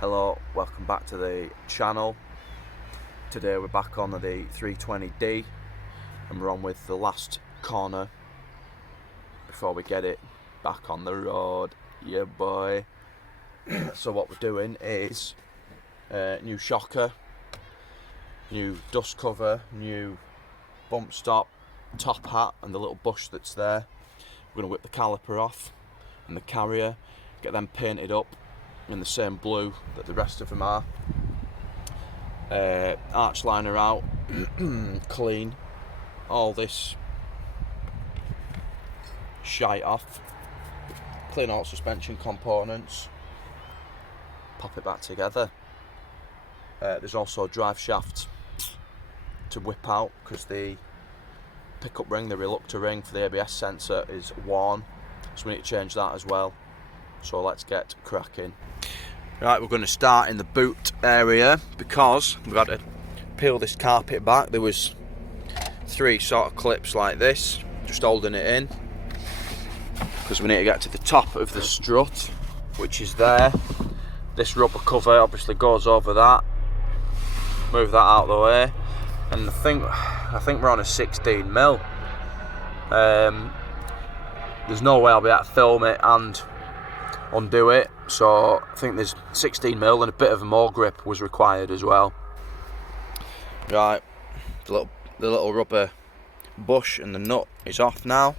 Hello, welcome back to the channel. Today we're back on the 320D and we're on with the last corner before we get it back on the road. Yeah boy. So what we're doing is new shocker, new dust cover, new bump stop, top hat and the little bush that's there. We're going to whip the caliper off and the carrier, get them painted up in the same blue that the rest of them are. Arch liner out, clean all this shite off, clean all suspension components, pop it back together. There's also a drive shaft to whip out because the pickup ring, the reluctor ring for the ABS sensor is worn, so we need to change that as well. So let's get cracking. Right, we're going to start in the boot area because we've got to peel this carpet back. There was 3 sort of clips like this, just holding it in, because we need to get to the top of the strut, which is there. This rubber cover obviously goes over that. Move that out of the way, and I think we're on a 16mm. There's no way I'll be able to film it and undo it, so I think there's 16mm and a bit of a more grip was required as well. Right, the little rubber bush and the nut is off now.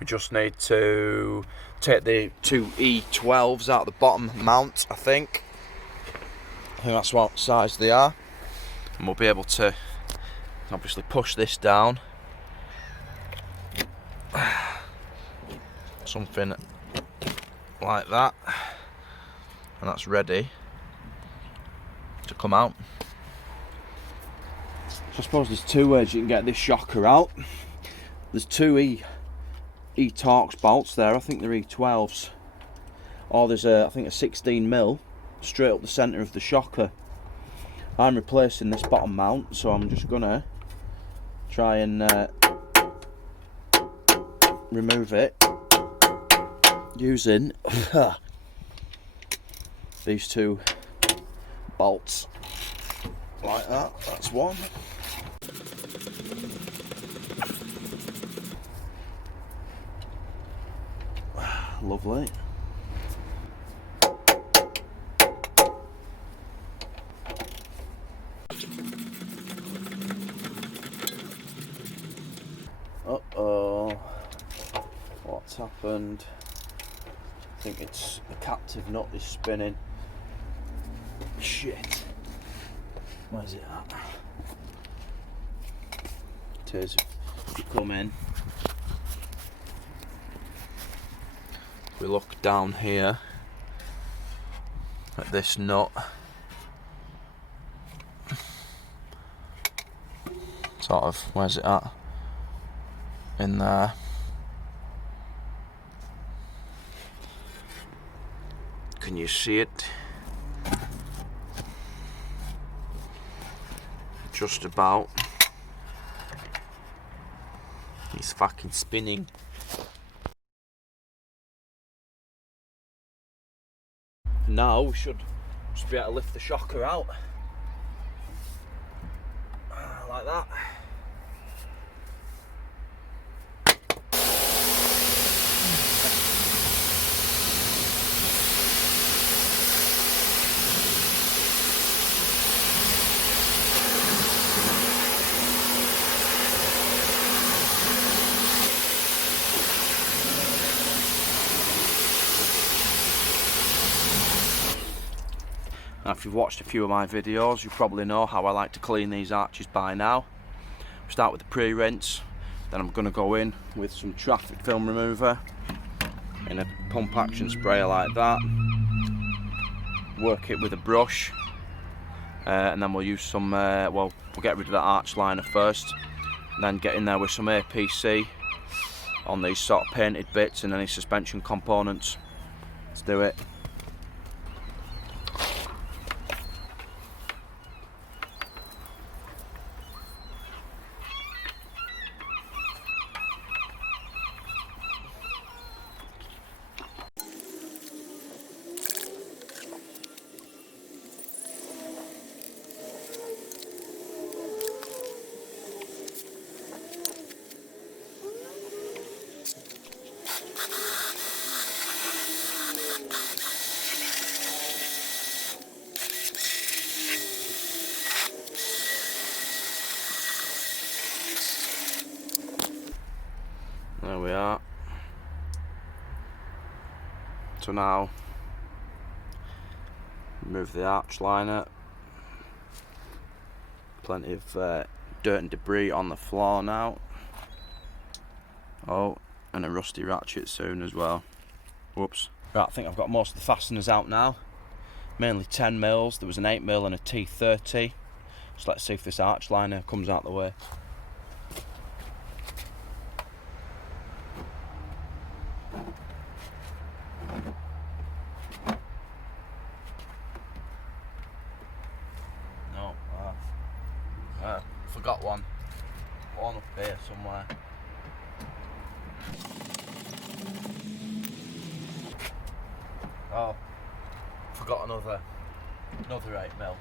We just need to take the 2 E12s out of the bottom mount, I think that's what size they are, and we'll be able to obviously push this down. Something like that, and that's ready to come out. So I suppose there's 2 ways you can get this shocker out. There's 2 E-Torx bolts there, I think they're E12s, or there's I think a 16mm straight up the centre of the shocker. I'm replacing this bottom mount, so I'm just gonna try and remove it using these 2 bolts like that. That's one. Lovely. Uh-oh. What's happened? I think it's the captive nut is spinning. Shit. Where's it at? It is. If you come in, if we look down here at this nut, sort of, where's it at? In there. Can you see it? Just about. He's fucking spinning. Now we should just be able to lift the shocker out. Like that. Now, if you've watched a few of my videos, you probably know how I like to clean these arches by now. We start with the pre-rinse, then I'm going to go in with some traffic film remover in a pump action sprayer like that, work it with a brush, and then we'll use some, we'll get rid of the arch liner first, and then get in there with some APC on these sort of painted bits and any suspension components. Let's do it. There we are. So now, remove the arch liner. Plenty of dirt and debris on the floor now. Oh, and a rusty ratchet soon as well. Whoops. Right, I think I've got most of the fasteners out now. Mainly 10 mils. There was an 8 mil and a T30. So let's see if this arch liner comes out the way. No, forgot one. One up here somewhere. Oh, forgot another 8 mil.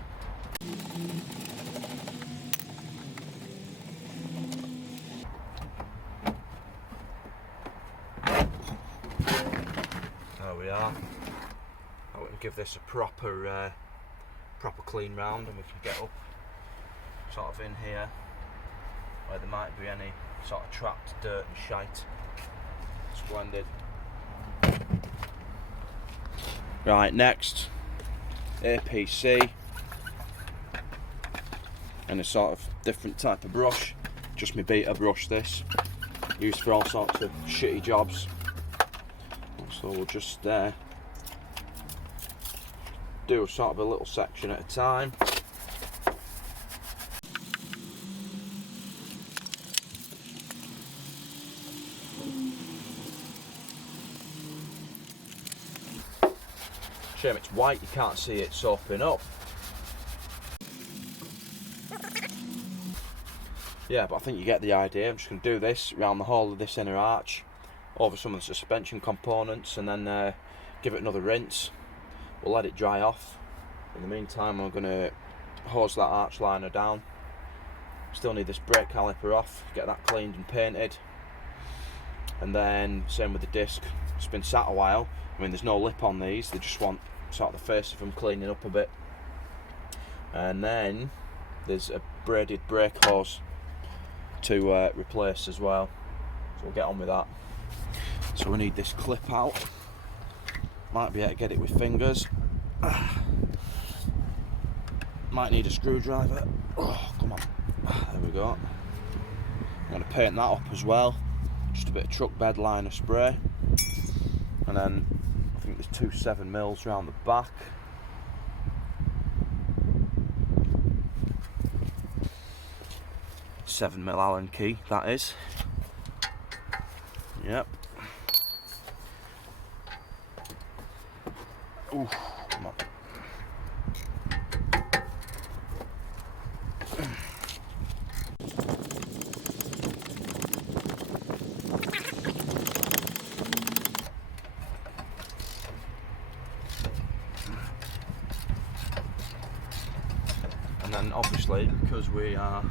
There we are. I want to give this a proper clean round, and we can get up sort of in here where there might be any sort of trapped dirt and shite. Splendid. Right, next, APC, and a sort of different type of brush, just my beta brush this, used for all sorts of shitty jobs. So we'll just do sort of a little section at a time. Shame it's white, you can't see it soaping up. Yeah, but I think you get the idea. I'm just going to do this around the whole of this inner arch, over some of the suspension components, and then give it another rinse. We'll let it dry off. In the meantime, I'm going to hose that arch liner down. Still need this brake caliper off, get that cleaned and painted. And then same with the disc. It's been sat a while. I mean, there's no lip on these, they just want sort of the face of them cleaning up a bit. And then there's a braided brake hose to replace as well, so we'll get on with that. So we need this clip out. Might be able to get it with fingers. Might need a screwdriver. Oh, come on. There we go. I'm going to paint that up as well. Just a bit of truck bed liner spray. And then I think there's 2 7 mils around the back. £7 mil Allen key, that is. Yep. Ooh, come on. And then obviously, because we are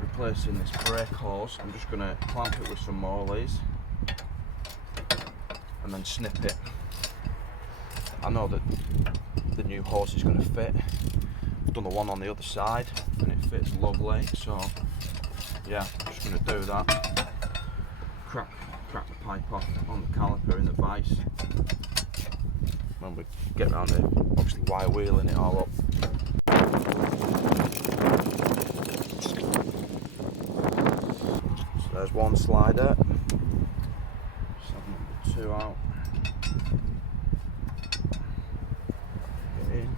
replacing this brake hose, I'm just going to clamp it with some Morleys and then snip it. I know that the new hose is going to fit. I've done the one on the other side and it fits lovely, so yeah, I'm just going to do that. Crack the pipe off on the caliper in the vise. When we get around to obviously wire wheeling it all up. So there's one slider. Just have number 2 out. Get in.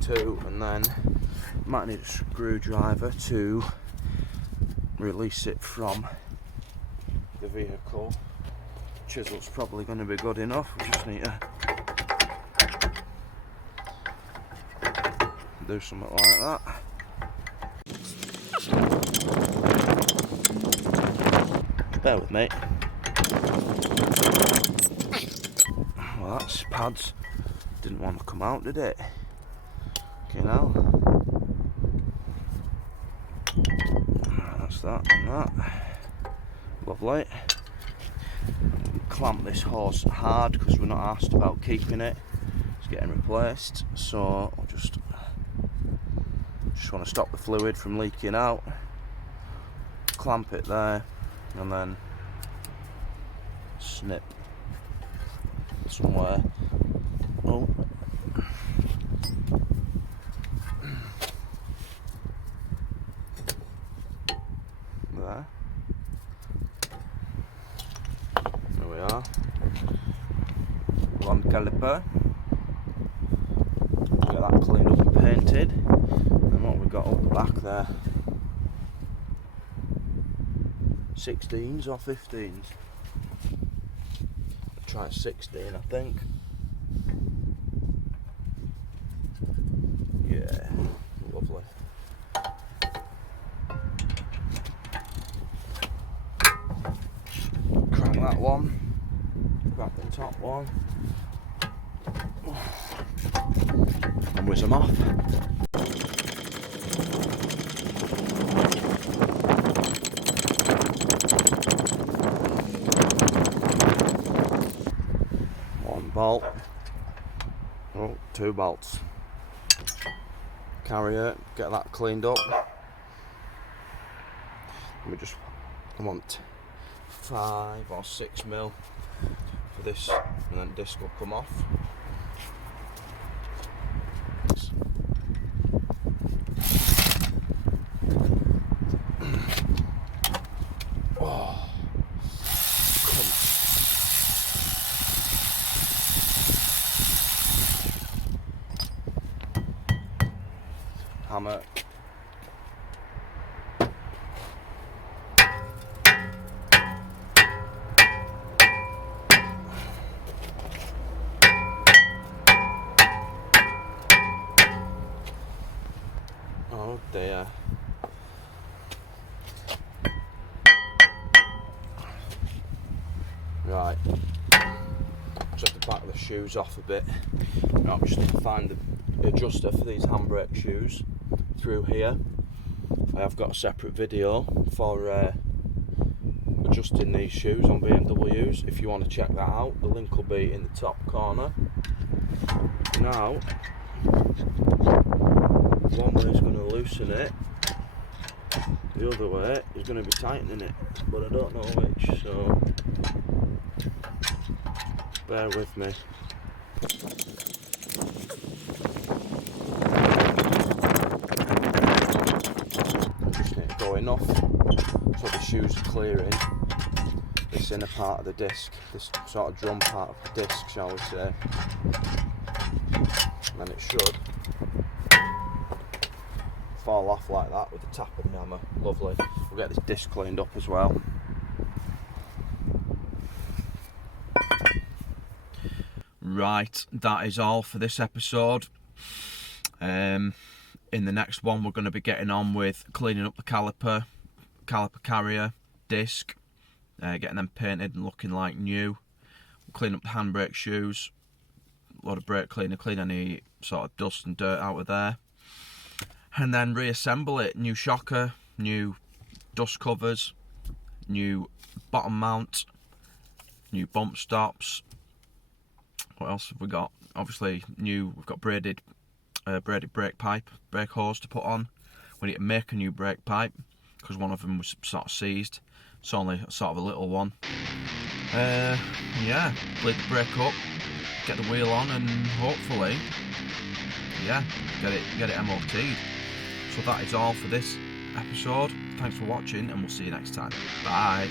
Two, and then might need a screwdriver to release it from the vehicle. Chisel's probably going to be good enough. We just need to do something like that. Bear with me. Well, that's pads. Didn't want to come out, did it? Okay, now. That's that and that. Lovely. clamp this hose hard because we're not asked about keeping it. It's getting replaced, so I'll just want to stop the fluid from leaking out. Clamp it there, and then snip somewhere. Oh. There. There we are. One caliper. Get that cleaned up and painted. And what we've got up the back there. 16s or 15s? Try 16, I think. Yeah, lovely. Crank that one. Grab the top one. And whiz them off. Bolt. Oh, 2 bolts. Carrier, get that cleaned up. I want 5 or 6 mil for this, and then disc will come off. Hammer. Oh dear. Right. Just have to back the shoes off a bit. I'm just going to find the adjuster for these handbrake shoes through here. I have got a separate video for adjusting these shoes on BMWs. If you want to check that out, the link will be in the top corner. Now, one way is going to loosen it, the other way is going to be tightening it, but I don't know which, so bear with me. Just need to go enough so the shoes are clearing this inner part of the disc, this sort of drum part of the disc, shall we say, and then it should fall off like that with the tap of the hammer. Lovely. We'll get this disc cleaned up as well. Right, that is all for this episode. In the next one we're going to be getting on with cleaning up the caliper carrier, disc, getting them painted and looking like new. We'll clean up the handbrake shoes, a lot of brake cleaner, clean any sort of dust and dirt out of there, and then reassemble it. New shocker, new dust covers, new bottom mount, new bump stops. What else have we got? Obviously we've got braided brake pipe, brake hose to put on. We need to make a new brake pipe because one of them was sort of seized. It's only sort of a little one. Yeah, bleed the brake up, get the wheel on, and hopefully, yeah, get it MOT'd. So that is all for this episode. Thanks for watching, and we'll see you next time. Bye.